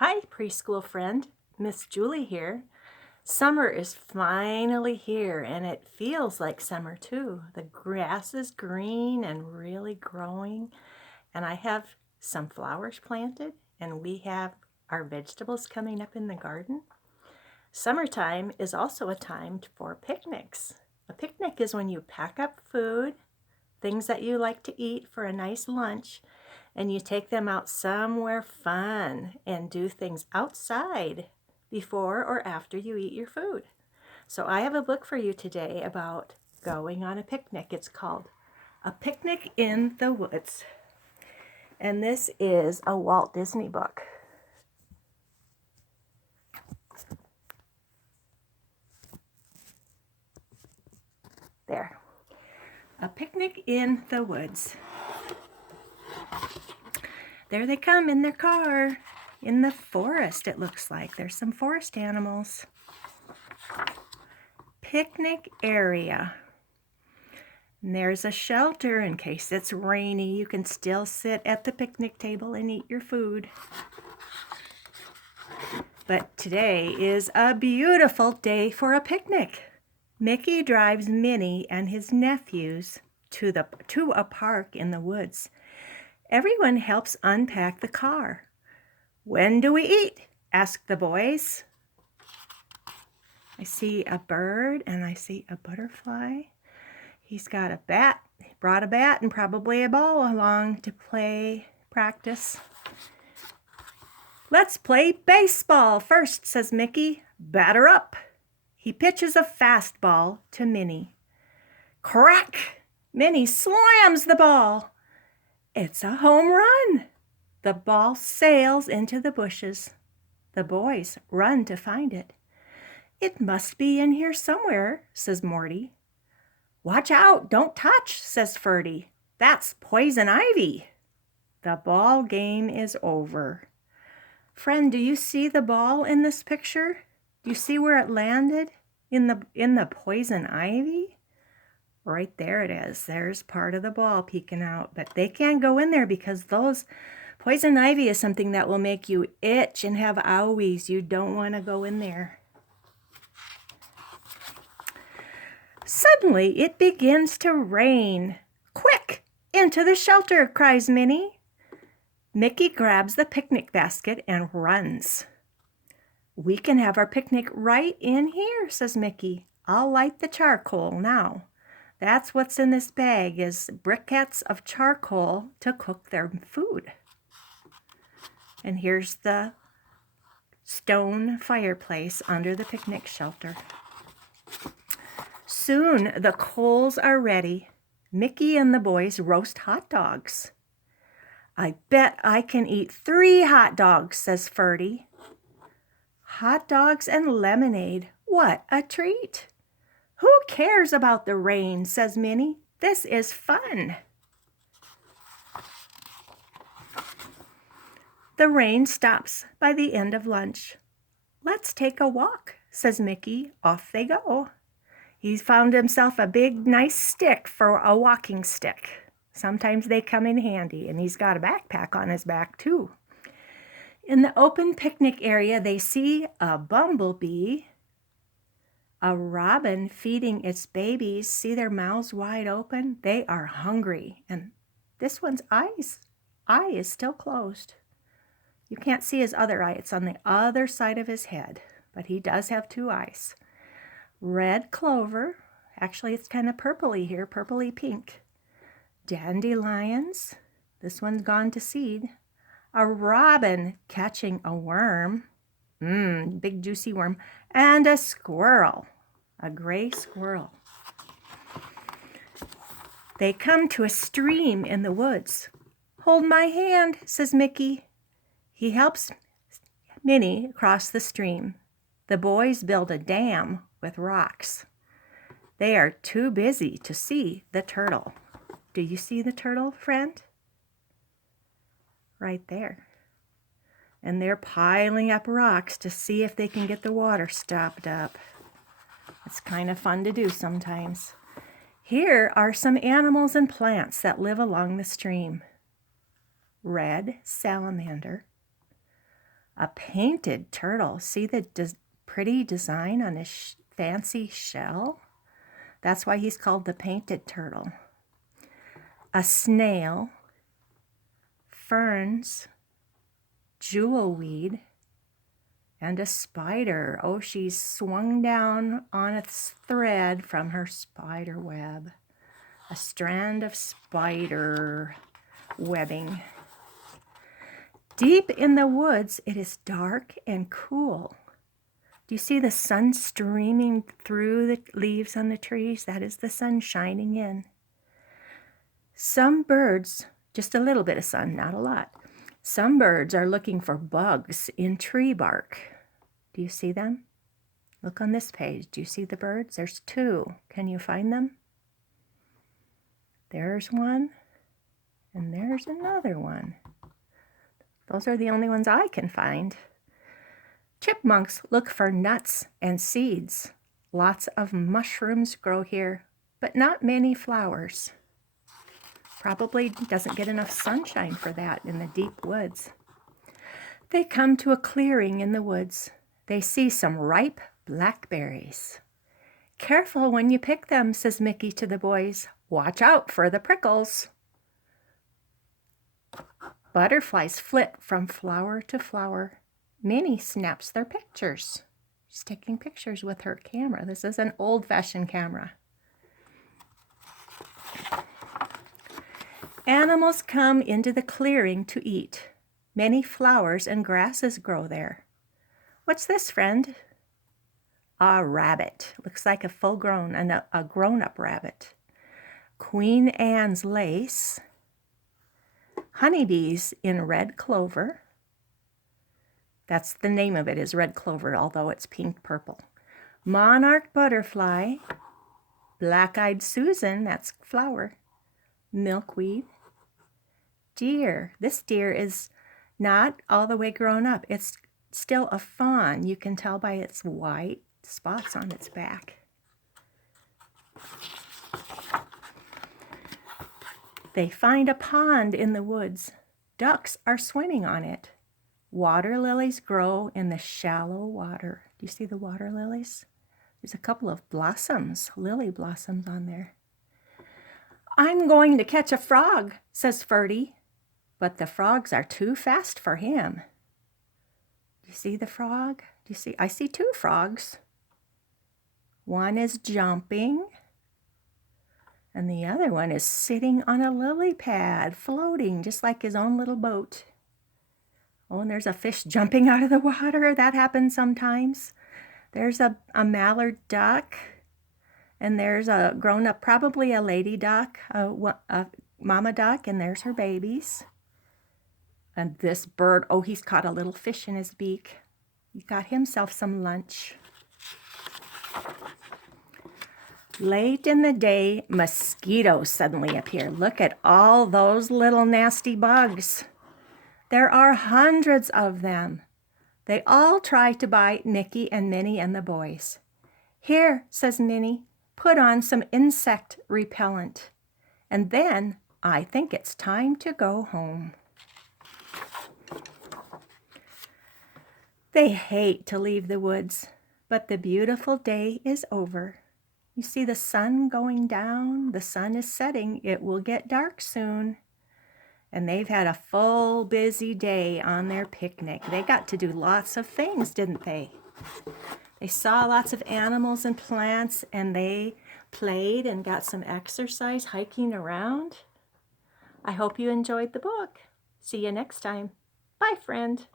Hi, preschool friend. Miss Julie here. Summer is finally here, and it feels like summer too. The grass is green and really growing, and I have some flowers planted, and we have our vegetables coming up in the garden. Summertime is also a time for picnics. A picnic is when you pack up food, things that you like to eat for a nice lunch, and you take them out somewhere fun and do things outside before or after you eat your food. So I have a book for you today about going on a picnic. It's called A Picnic in the Woods. And this is a Walt Disney book. There. A Picnic in the Woods. There they come in their car. In the forest, it looks like. There's some forest animals. Picnic area. And there's a shelter in case it's rainy. You can still sit at the picnic table and eat your food. But today is a beautiful day for a picnic. Mickey drives Minnie and his nephews to a park in the woods. Everyone helps unpack the car. "When do we eat?" ask the boys. I see a bird and I see a butterfly. He's got a bat. He brought a bat and probably a ball along to practice. "Let's play baseball first," says Mickey. "Batter up." He pitches a fastball to Minnie. Crack! Minnie slams the ball. It's a home run. The ball sails into the bushes. The boys run to find it. "It must be in here somewhere," says Morty. "Watch out, don't touch," says Ferdy. "That's poison ivy." The ball game is over. Friend, do you see the ball in this picture? Do you see where it landed? In the poison ivy? Right there it is. There's part of the ball peeking out, but they can't go in there because those poison ivy is something that will make you itch and have owies. You don't want to go in there. Suddenly it begins to rain. "Quick, into the shelter," cries Minnie. Mickey grabs the picnic basket and runs. "We can have our picnic right in here," says Mickey. "I'll light the charcoal now. That's what's in this bag is briquettes of charcoal to cook their food." And here's the stone fireplace under the picnic shelter. Soon the coals are ready. Mickey and the boys roast hot dogs. "I bet I can eat 3 hot dogs," says Ferdy. Hot dogs and lemonade. What a treat. "Who cares about the rain?" says Minnie. "This is fun." The rain stops by the end of lunch. "Let's take a walk," says Mickey. Off they go. He's found himself a big, nice stick for a walking stick. Sometimes they come in handy, and he's got a backpack on his back too. In the open picnic area, they see a bumblebee, a robin feeding its babies. See their mouths wide open? They are hungry, and this one's eye is still closed. You can't see his other eye. It's on the other side of his head, but he does have 2 eyes. Red clover. Actually, it's kind of purpley here, purpley pink. Dandelions. This one's gone to seed. A robin catching a worm. Big juicy worm. And a squirrel. A gray squirrel. They come to a stream in the woods. "Hold my hand," says Mickey. He helps Minnie cross the stream. The boys build a dam with rocks. They are too busy to see the turtle. Do you see the turtle, friend? Right there. And they're piling up rocks to see if they can get the water stopped up. It's kind of fun to do sometimes. Here are some animals and plants that live along the stream. Red salamander, A painted turtle. See the pretty design on his fancy shell? That's why he's called the painted turtle. A snail, ferns, jewelweed, and a spider. Oh, she's swung down on a thread from her spider web. A strand of spider webbing. Deep in the woods, it is dark and cool. Do you see the sun streaming through the leaves on the trees? That is the sun shining in. Some birds, just a little bit of sun, not a lot. Some birds are looking for bugs in tree bark. Do you see them? Look on this page. Do you see the birds? There's two. Can you find them? There's one, and there's another one. Those are the only ones I can find. Chipmunks look for nuts and seeds. Lots of mushrooms grow here, but not many flowers. Probably doesn't get enough sunshine for that in the deep woods. They come to a clearing in the woods. They see some ripe blackberries. Careful when you pick them, says Mickey to the boys. Watch out for the prickles. Butterflies flit from flower to flower. Minnie snaps their pictures. She's taking pictures with her camera. This is an old-fashioned camera. Animals come into the clearing to eat. Many flowers and grasses grow there. What's this, friend? A rabbit. Looks like a full-grown and a grown-up rabbit. Queen Anne's lace. Honeybees in red clover. That's the name of it, is red clover, although it's pink purple. Monarch butterfly. Black-eyed Susan, that's flower. Milkweed. Deer. This deer is not all the way grown up. It's still a fawn. You can tell by its white spots on its back. They find a pond in the woods. Ducks are swimming on it. Water lilies grow in the shallow water. Do you see the water lilies? There's a couple of blossoms, lily blossoms on there. I'm going to catch a frog, says Ferdy, but the frogs are too fast for him. Do you see the frog? Do you see? I see two frogs. One is jumping, and the other one is sitting on a lily pad, floating just like his own little boat. Oh, and there's a fish jumping out of the water. That happens sometimes. There's a mallard duck, and there's a grown-up, probably a lady duck, a mama duck, and there's her babies. And this bird, oh, he's caught a little fish in his beak. He got himself some lunch. Late in the day, mosquitoes suddenly appear. Look at all those little nasty bugs. There are hundreds of them. They all try to bite Mickey and Minnie and the boys. Here, says Minnie, put on some insect repellent. And then I think it's time to go home. They hate to leave the woods, but the beautiful day is over. You see the sun going down, the sun is setting, it will get dark soon. And they've had a full, busy day on their picnic. They got to do lots of things, didn't they? They saw lots of animals and plants, and they played and got some exercise hiking around. I hope you enjoyed the book. See you next time. Bye, friend.